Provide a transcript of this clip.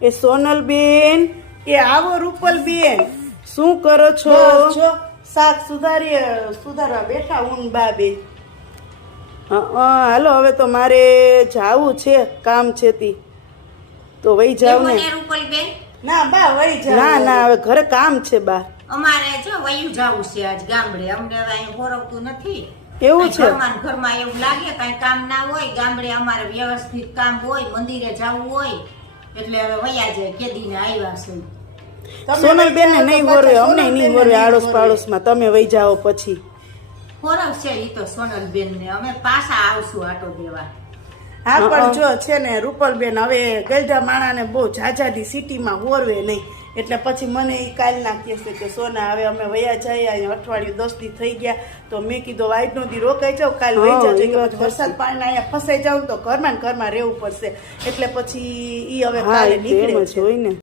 એ સોનલબેન, એ આવો રૂપલબેન, શું કરો છો? જો શાક સુધારવા બેઠા હું બા બે. હાલો હવે તો મારે જાવું છે, કામ છે તી તો વહી જાવ ને. રૂપલબેન ના બા વહી જાવ. ના હવે ઘરે કામ છે બા. અમારે જો વયું જાવું છે આજ ગામડે. અમને હવે અહીં હોરવતું નથી. એવું છે? ઘરમાં એવું લાગે કઈ કામ ના હોય. ગામડે અમારે વ્યવસ્થિત કામ હોય, મંદિરે જવું હોય એટલે હવે વયા જાય. કેદીને આવ્યા છે. સોનલબેન ને નહીં હોરવે, અમને નહીં હોરવે આડોશ પાડોશ માં. તમે વહી જાઓ પછી. હોરવ છે ઈ તો સોનલબેન ને. અમે પાછા આવશું આટો દેવા. હા પણ જો છે ને રૂપલબેન, હવે ગઈઢા માણાને બહુ જાજાદી સિટીમાં હોરવે નહીં. એટલે પછી મને એ કાલના કહે છે કે સોના હવે અમે વયા જઈએ, અહીંયા અઠવાડિયું 10 દી થઈ ગયા તો મેં કીધું વાઈટનો દી રોકાઈ જાવ, કાલ વહી જજો. કે વરસાદ પાણીના અહીંયા ફસાઈ જાવ તો ઘરમાં ને ઘરમાં રહેવું પડશે. એટલે પછી ઈ હવે કાલે નીકળે છે.